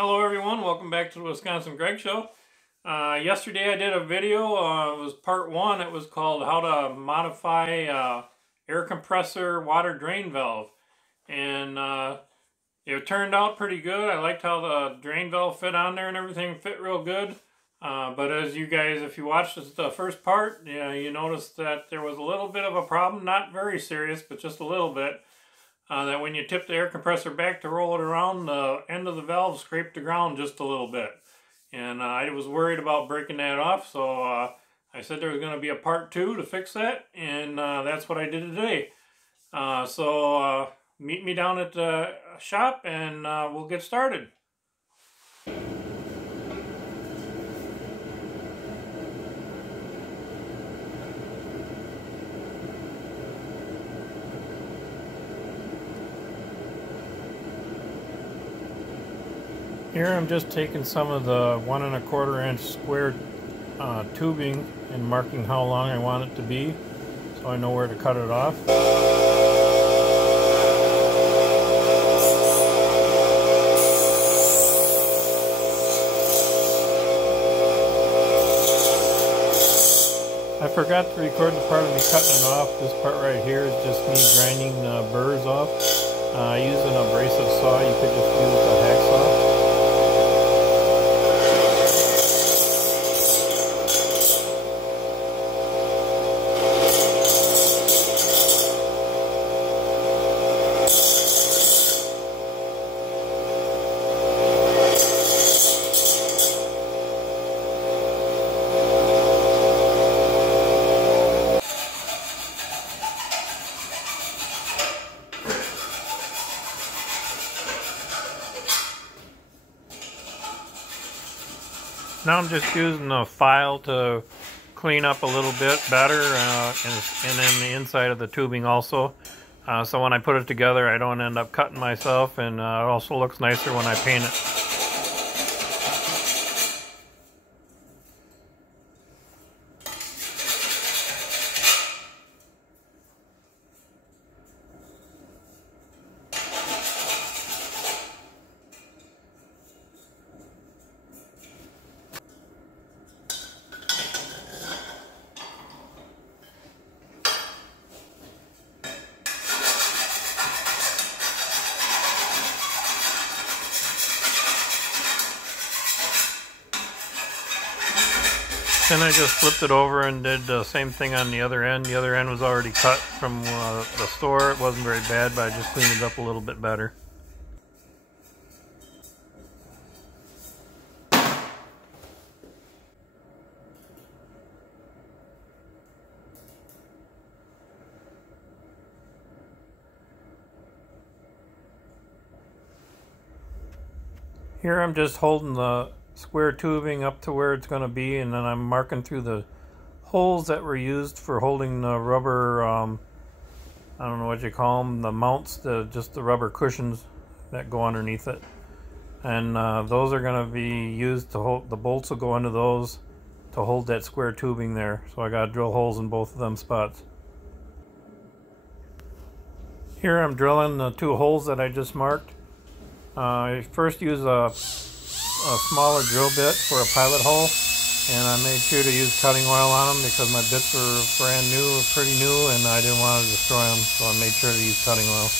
Hello everyone, welcome back to the Wisconsin Greg Show. Yesterday I did a video, it was part one. It was called How to Modify Air Compressor Water Drain Valve. And it turned out pretty good. I liked how the drain valve fit on there and everything fit real good. But as you guys, if you watched the first part, you noticed that there was a little bit of a problem. Not very serious, but just a little bit. That when you tip the air compressor back to roll it around, the end of the valve scraped the ground just a little bit. And I was worried about breaking that off, so I said there was going to be a part two to fix that, and that's what I did today. So meet me down at the shop and we'll get started. Here I'm just taking some of the 1 1/4 inch square tubing and marking how long I want it to be so I know where to cut it off. I forgot to record the part of me cutting it off. This part right here is just me grinding burrs off. Using an abrasive saw, you could just use a hacksaw. Now I'm just using a file to clean up a little bit better and then the inside of the tubing also. So when I put it together I don't end up cutting myself, and it also looks nicer when I paint it. Then I just flipped it over and did the same thing on the other end. The other end was already cut from the store. It wasn't very bad, but I just cleaned it up a little bit better. Here I'm just holding the square tubing up to where it's going to be, and then I'm marking through the holes that were used for holding the rubber, I don't know what you call them, the mounts, just the rubber cushions that go underneath it. And those are going to be used to hold, the bolts will go into those to hold that square tubing there. So I got to drill holes in both of them spots. Here I'm drilling the 2 holes that I just marked. I first use a smaller drill bit for a pilot hole, and I made sure to use cutting oil on them because my bits were brand new, pretty new, and I didn't want to destroy them, so I made sure to use cutting oil.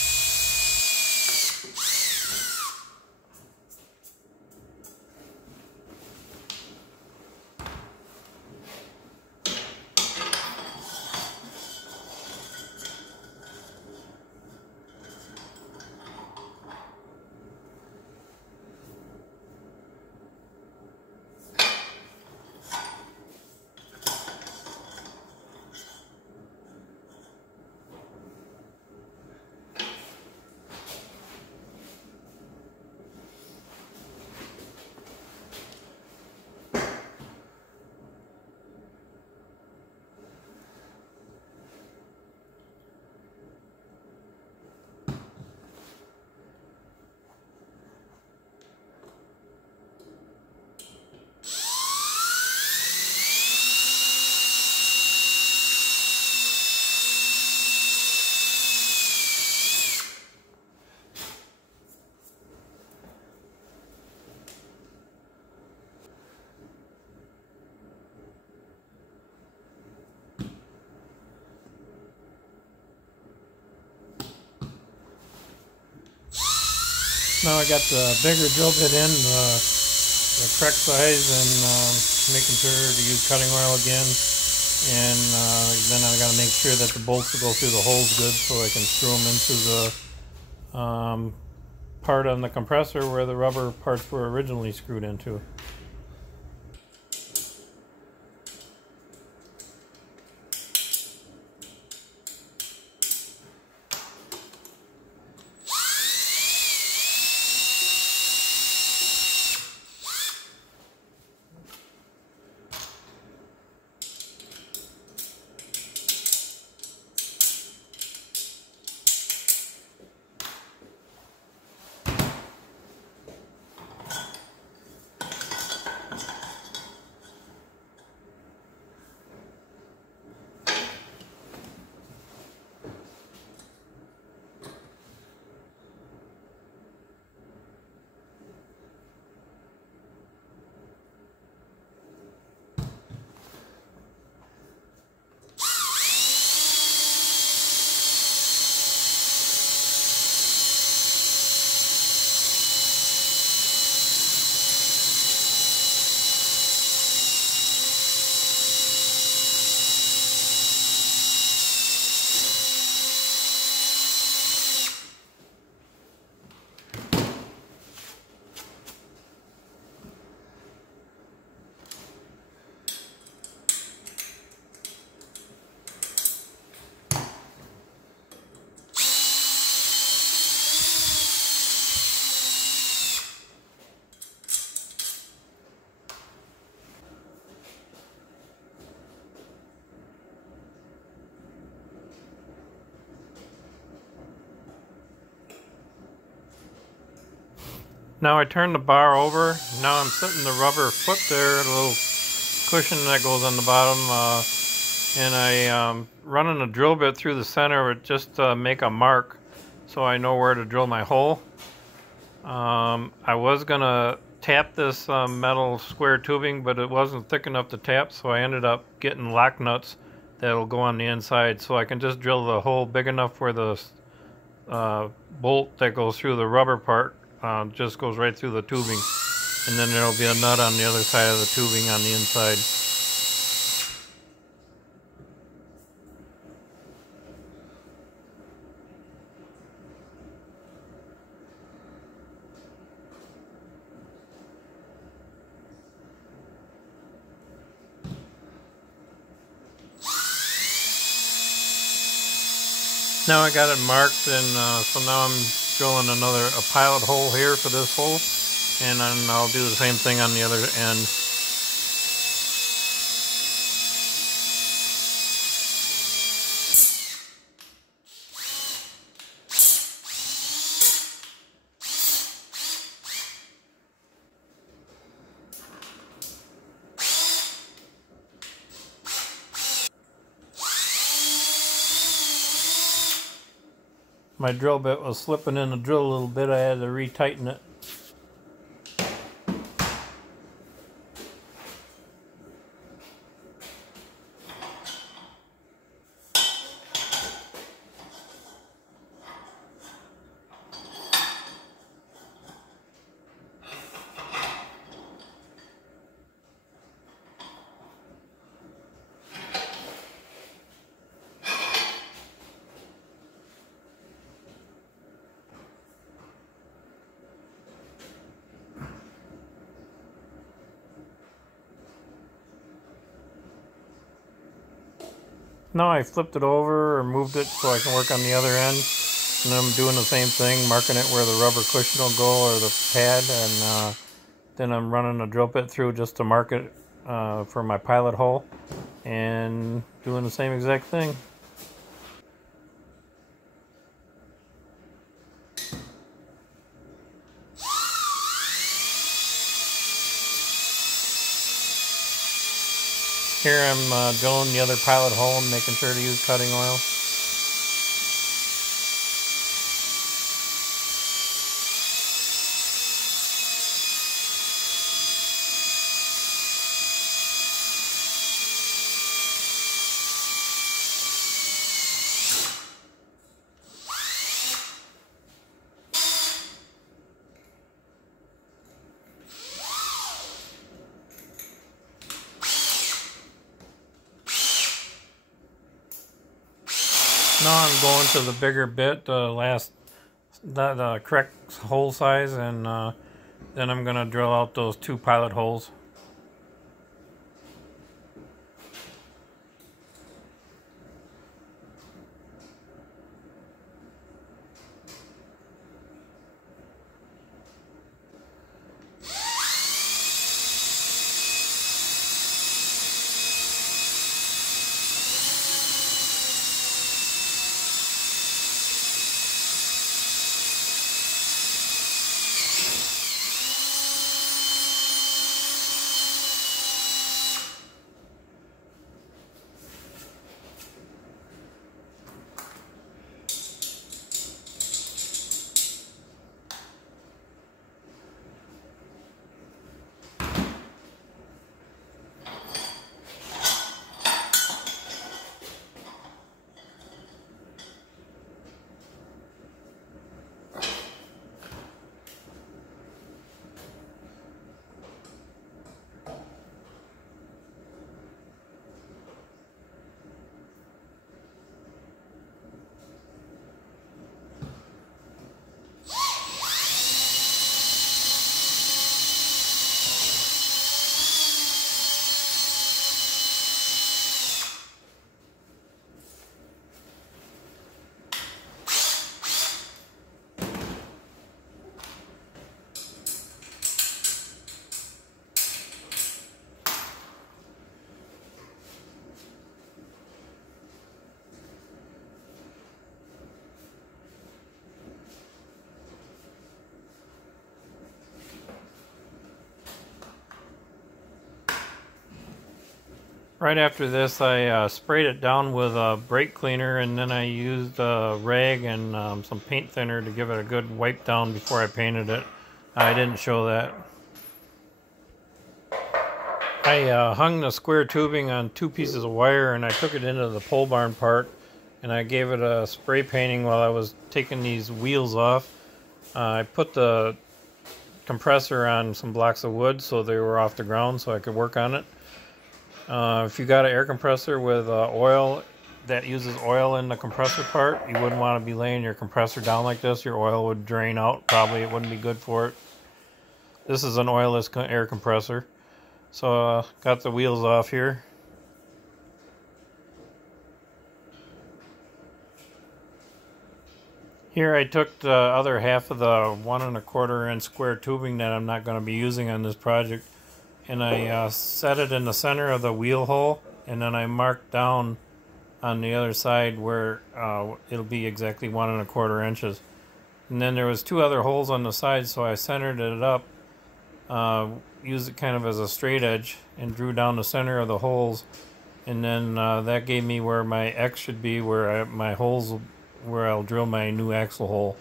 Now I got the bigger drill bit in the correct size, and making sure to use cutting oil again. And then I got to make sure that the bolts will go through the holes good, so I can screw them into the part on the compressor where the rubber parts were originally screwed into. Now I turn the bar over. Now I'm setting the rubber foot there, a little cushion that goes on the bottom, and I running a drill bit through the center just to make a mark so I know where to drill my hole. I was gonna tap this metal square tubing, but it wasn't thick enough to tap, so I ended up getting lock nuts that'll go on the inside, so I can just drill the hole big enough where the bolt that goes through the rubber part just goes right through the tubing, and then there'll be a nut on the other side of the tubing on the inside. Now I got it marked, and so now I'm drilling a pilot hole here for this hole, and then I'll do the same thing on the other end. My drill bit was slipping in the drill a little bit. I had to retighten it. Now I flipped it over or moved it so I can work on the other end. And I'm doing the same thing, marking it where the rubber cushion will go, or the pad, and then I'm running a drill bit through just to mark it for my pilot hole, and doing the same exact thing. Here I'm drilling the other pilot hole and making sure to use cutting oil. Now I'm going to the bigger bit, the correct hole size, and then I'm going to drill out those 2 pilot holes. Right after this, I sprayed it down with a brake cleaner, and then I used a rag and some paint thinner to give it a good wipe down before I painted it. I didn't show that. I hung the square tubing on 2 pieces of wire, and I took it into the pole barn part, and I gave it a spray painting while I was taking these wheels off. I put the compressor on some blocks of wood so they were off the ground so I could work on it. If you got an air compressor with oil that uses oil in the compressor part, you wouldn't want to be laying your compressor down like this. Your oil would drain out. Probably it wouldn't be good for it. This is an oilless air compressor. So got the wheels off here. Here I took the other half of the 1 1/4 inch square tubing that I'm not going to be using on this project, and I set it in the center of the wheel hole, and then I marked down on the other side where it'll be exactly 1 1/4 inches. And then there was 2 other holes on the side, so I centered it up, used it kind of as a straight edge, and drew down the center of the holes, and then that gave me where my X should be, where my holes, where I'll drill my new axle hole.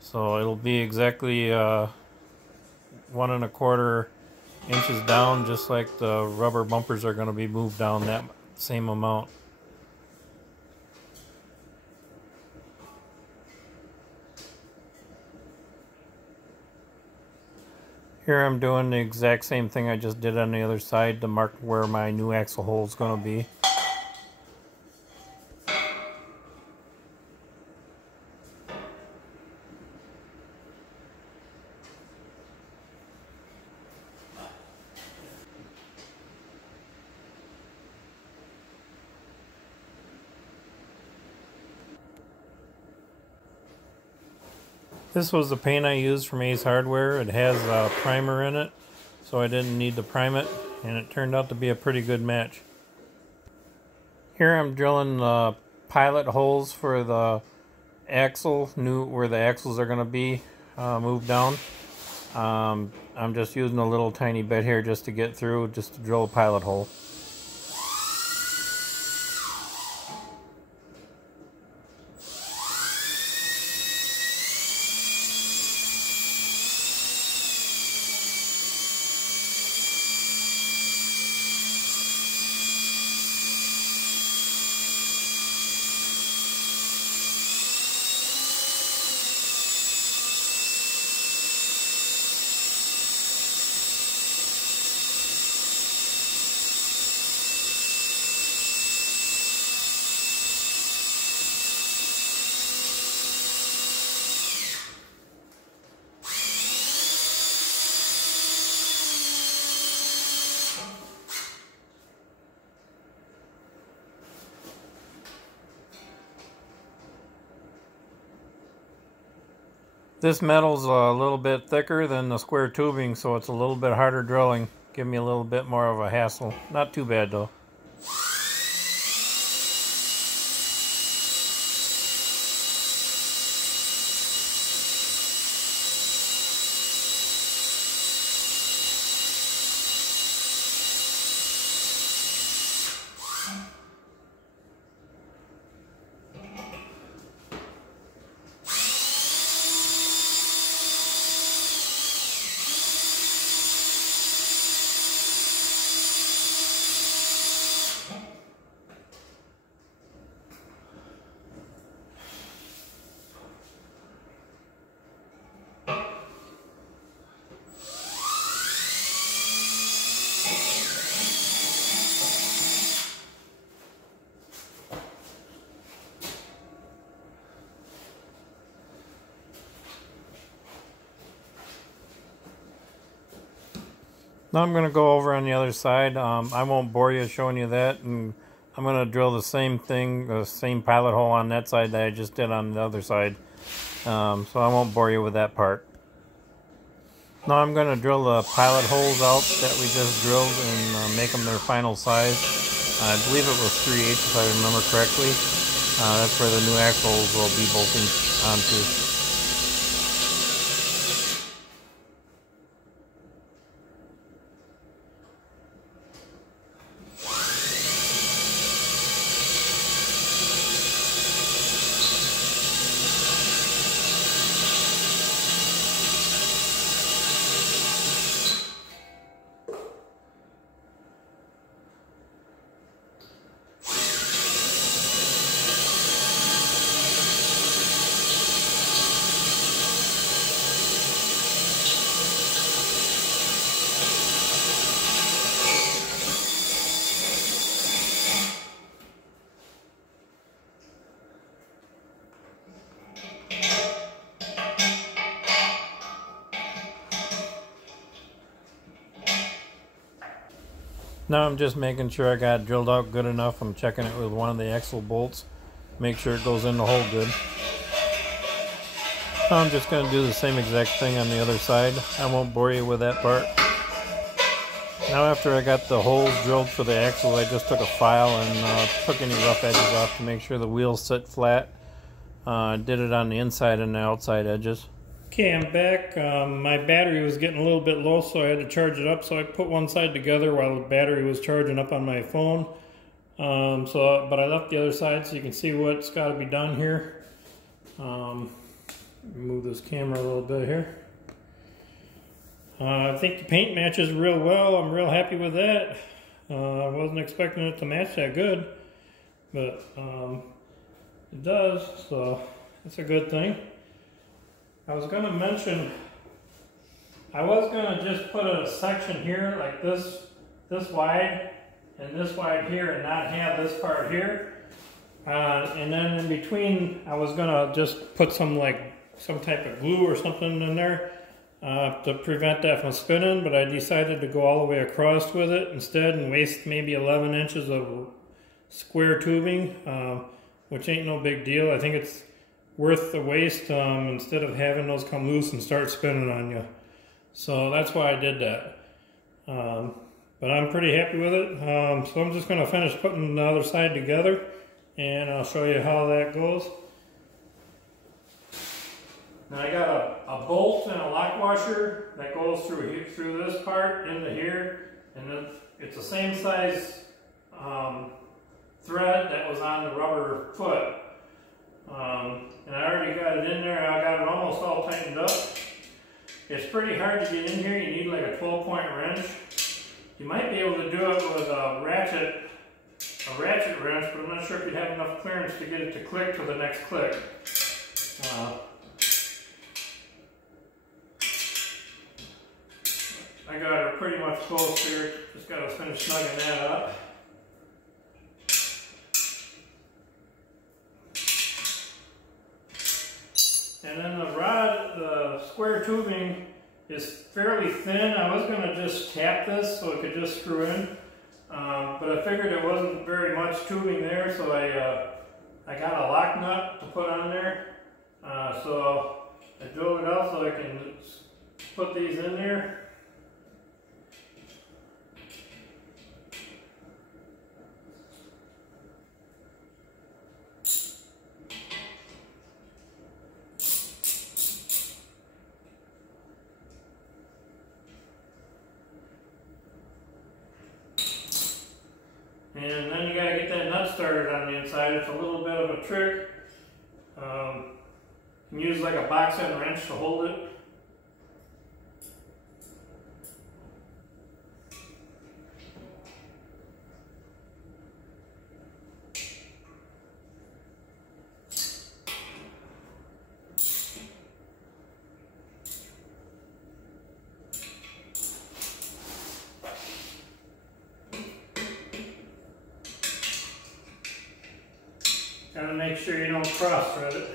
So it'll be exactly 1 1/4 inches down, just like the rubber bumpers are going to be moved down that same amount. Here I'm doing the exact same thing I just did on the other side to mark where my new axle hole is going to be. This was the paint I used from Ace Hardware. It has a primer in it, so I didn't need to prime it, and it turned out to be a pretty good match. Here I'm drilling the pilot holes for the axle, where the axles are going to be moved down. I'm just using a little tiny bit here just to get through, just to drill a pilot hole. This metal's a little bit thicker than the square tubing, so it's a little bit harder drilling. Give me a little bit more of a hassle. Not too bad though. Now I'm going to go over on the other side. I won't bore you showing you that, and I'm going to drill the same thing, the same pilot hole on that side that I just did on the other side. So I won't bore you with that part. Now I'm going to drill the pilot holes out that we just drilled and make them their final size. I believe it was 3/8 if I remember correctly. That's where the new axles will be bolting onto. Now I'm just making sure I got it drilled out good enough. I'm checking it with one of the axle bolts. Make sure it goes in the hole good. Now I'm just going to do the same exact thing on the other side. I won't bore you with that part. Now after I got the holes drilled for the axle, I just took a file and took any rough edges off to make sure the wheels sit flat. I did it on the inside and the outside edges. Okay, I'm back. My battery was getting a little bit low, so I had to charge it up. So I put one side together while the battery was charging up on my phone. But I left the other side so you can see what's got to be done here. Move this camera a little bit here. I think the paint matches real well. I'm real happy with that. I wasn't expecting it to match that good, but it does, so that's a good thing. I was going to mention, I was going to just put a section here like this wide and this wide here and not have this part here. And then in between, I was going to just put some type of glue or something in there to prevent that from spinning, but I decided to go all the way across with it instead and waste maybe 11 inches of square tubing, which ain't no big deal. I think it's worth the waste instead of having those come loose and start spinning on you. So that's why I did that. But I'm pretty happy with it. So I'm just going to finish putting the other side together and I'll show you how that goes. Now I got a bolt and a lock washer that goes through this part into here, and then it's the same size thread that was on the rubber foot. And I already got it in there. I got it almost all tightened up. It's pretty hard to get in here. You need like a 12-point wrench. You might be able to do it with a ratchet wrench, but I'm not sure if you'd have enough clearance to get it to click to the next click. I got her pretty much close here. Just got to finish snugging that up. And then the rod, the square tubing is fairly thin. I was going to just tap this so it could just screw in. But I figured there wasn't very much tubing there, so I got a lock nut to put on there. So I drove it out so I can put these in there. And then you gotta get that nut started on the inside. It's a little bit of a trick. You can use like a box end wrench to hold it. Gotta make sure you don't cross thread it.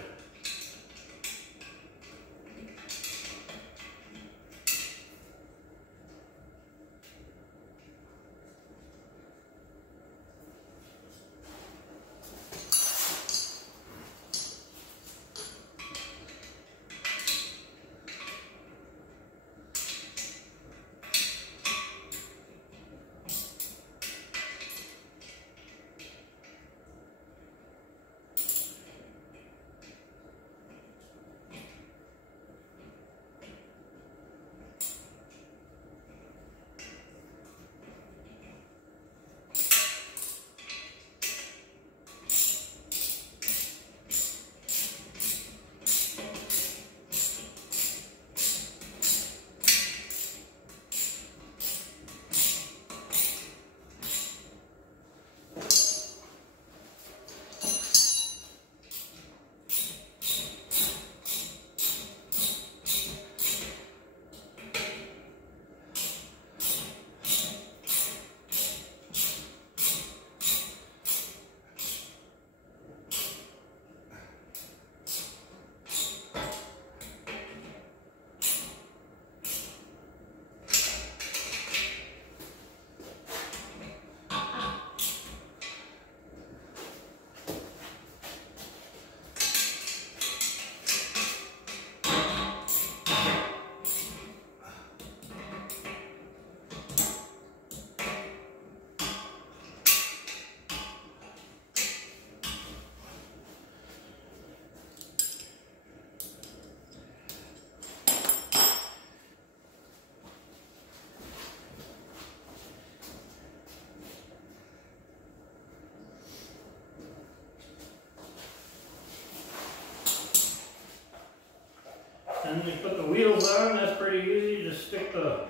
And you put the wheels on, that's pretty easy. You just stick the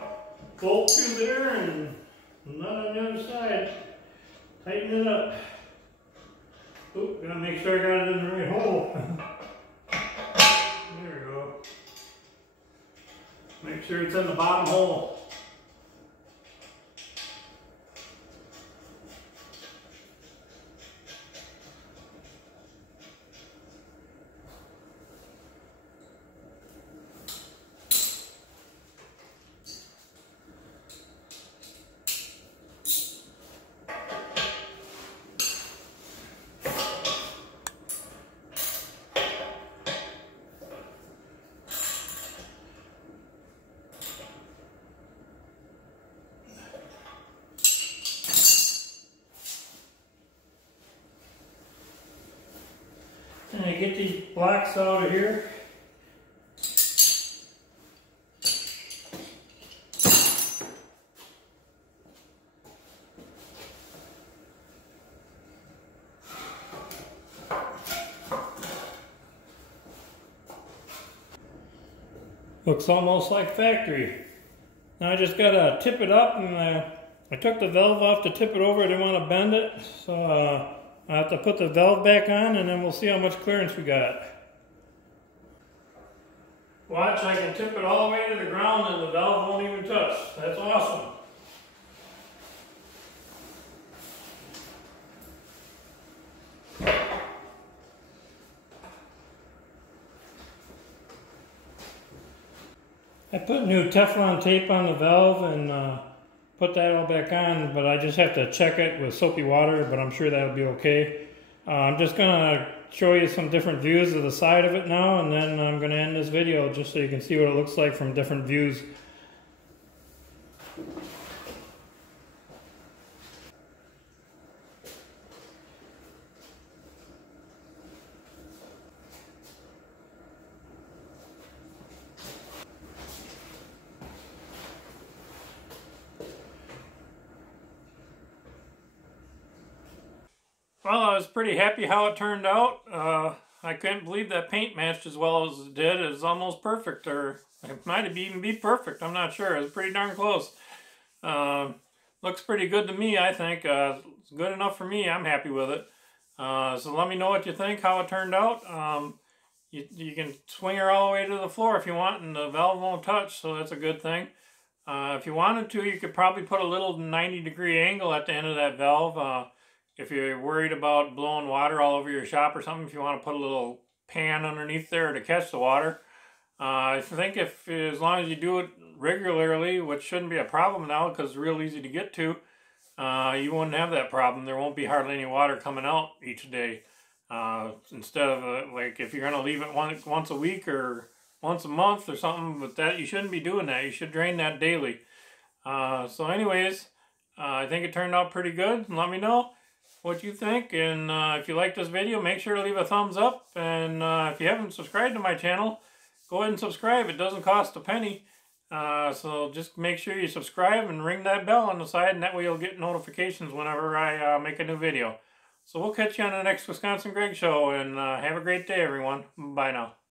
bolt through there and nut on the other side. Tighten it up. Oop, gotta make sure I got it in the right hole. There we go. Make sure it's in the bottom hole. And I get these blocks out of here. Looks almost like factory. Now I just gotta tip it up, and I took the valve off to tip it over. I didn't want to bend it, so I have to put the valve back on, and then we'll see how much clearance we got. Watch, I can tip it all the way to the ground and the valve won't even touch. That's awesome. I put new Teflon tape on the valve and put that all back on, but I just have to check it with soapy water, but I'm sure that'll be okay. I'm just gonna show you some different views of the side of it now, and then I'm going to end this video just so you can see what it looks like from different views. Well, I was pretty happy how it turned out. I couldn't believe that paint matched as well as it did. It was almost perfect, or it might have even be perfect. I'm not sure. It was pretty darn close. Looks pretty good to me, I think. It's good enough for me. I'm happy with it. So let me know what you think, how it turned out. You can swing her all the way to the floor if you want, and the valve won't touch, so that's a good thing. If you wanted to, you could probably put a little 90-degree angle at the end of that valve. If you're worried about blowing water all over your shop or something, if you want to put a little pan underneath there to catch the water. I think as long as you do it regularly, which shouldn't be a problem now because it's real easy to get to, you wouldn't have that problem. There won't be hardly any water coming out each day. Instead of like if you're going to leave it once a week or once a month or something, but that you shouldn't be doing that. You should drain that daily. So anyways, I think it turned out pretty good. Let me know what you think, and if you like this video, make sure to leave a thumbs up, and if you haven't subscribed to my channel, go ahead and subscribe. It doesn't cost a penny, so just make sure you subscribe and ring that bell on the side, and that way you'll get notifications whenever I make a new video. So we'll catch you on the next Wisconsin Greg Show, and have a great day, everyone. Bye now.